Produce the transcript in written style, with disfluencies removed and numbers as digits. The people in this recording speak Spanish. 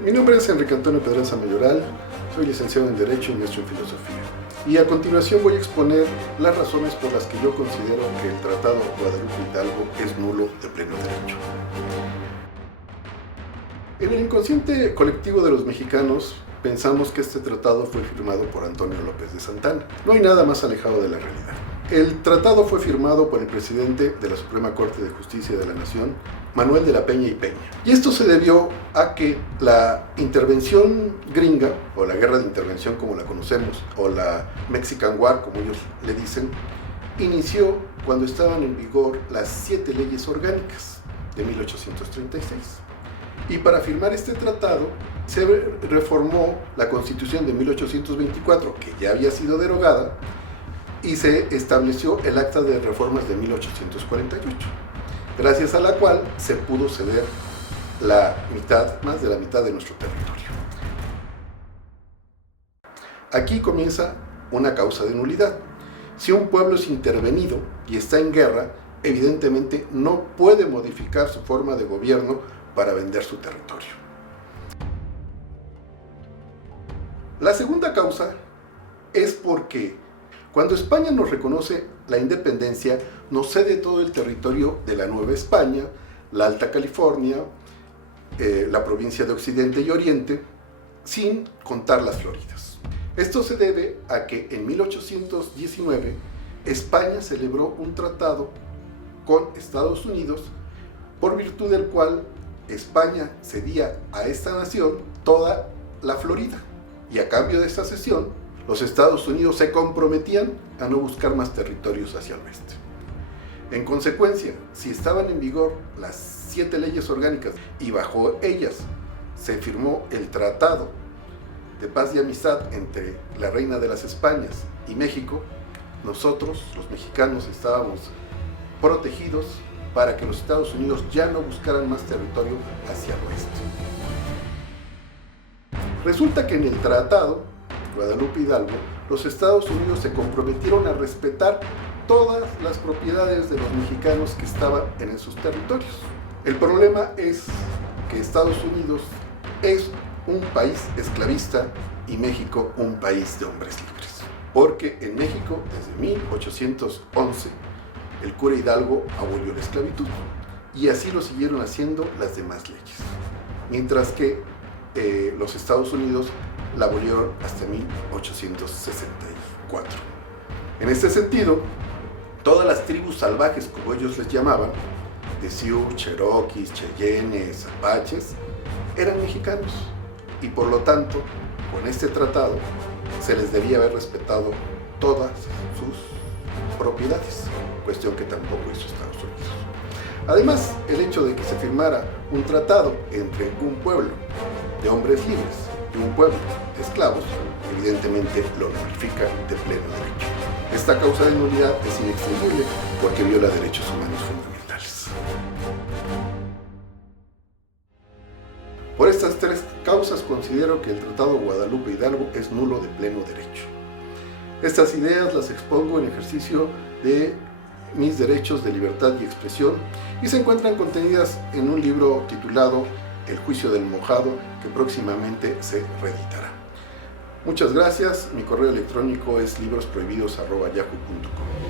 Mi nombre es Enrique Antonio Pedranza Mayoral, soy licenciado en Derecho y maestro en Filosofía. Y a continuación voy a exponer las razones por las que yo considero que el Tratado Guadalupe Hidalgo es nulo de pleno derecho. En el inconsciente colectivo de los mexicanos, pensamos que este tratado fue firmado por Antonio López de Santana. No hay nada más alejado de la realidad. El tratado fue firmado por el presidente de la Suprema Corte de Justicia de la Nación, Manuel de la Peña y Peña. Y esto se debió a que la intervención gringa, o la guerra de intervención como la conocemos, o la Mexican War como ellos le dicen, inició cuando estaban en vigor las 7 leyes orgánicas de 1836. Y para firmar este tratado se reformó la Constitución de 1824, que ya había sido derogada, y se estableció el Acta de Reformas de 1848, gracias a la cual se pudo ceder más de la mitad de nuestro territorio. Aquí comienza una causa de nulidad. Si un pueblo es intervenido y está en guerra, evidentemente no puede modificar su forma de gobierno para vender su territorio. La segunda causa es porque cuando España nos reconoce la independencia, nos cede todo el territorio de la Nueva España, la Alta California, la provincia de Occidente y Oriente, sin contar las Floridas. Esto se debe a que en 1819 España celebró un tratado con Estados Unidos, por virtud del cual España cedía a esta nación toda la Florida. Y a cambio de esta cesión, los Estados Unidos se comprometían a no buscar más territorios hacia el oeste. En consecuencia, si estaban en vigor las 7 leyes orgánicas y bajo ellas se firmó el Tratado de Paz y Amistad entre la Reina de las Españas y México, nosotros, los mexicanos, estábamos protegidos para que los Estados Unidos ya no buscaran más territorio hacia el oeste. Resulta que en el Tratado Guadalupe Hidalgo, los Estados Unidos se comprometieron a respetar todas las propiedades de los mexicanos que estaban en sus territorios. El problema es que Estados Unidos es un país esclavista y México un país de hombres libres. Porque en México, desde 1811, el cura Hidalgo abolió la esclavitud y así lo siguieron haciendo las demás leyes. Mientras que los Estados Unidos la abolieron hasta 1864. En este sentido, todas las tribus salvajes, como ellos les llamaban, de Sioux, Cherokees, Cheyennes, Apaches, eran mexicanos y por lo tanto, con este tratado, se les debía haber respetado todas sus propiedades, cuestión que tampoco hizo Estados Unidos. Además, el hecho de que se firmara un tratado entre un pueblo de hombres libres y un pueblo de esclavos, evidentemente lo nulifica de pleno derecho. Esta causa de nulidad es inextinguible porque viola derechos humanos fundamentales. Por estas 3 causas considero que el Tratado Guadalupe Hidalgo es nulo de pleno derecho. Estas ideas las expongo en ejercicio de mis derechos de libertad y expresión y se encuentran contenidas en un libro titulado El juicio del mojado, que próximamente se reeditará. Muchas gracias, mi correo electrónico es librosprohibidos@yahoo.com.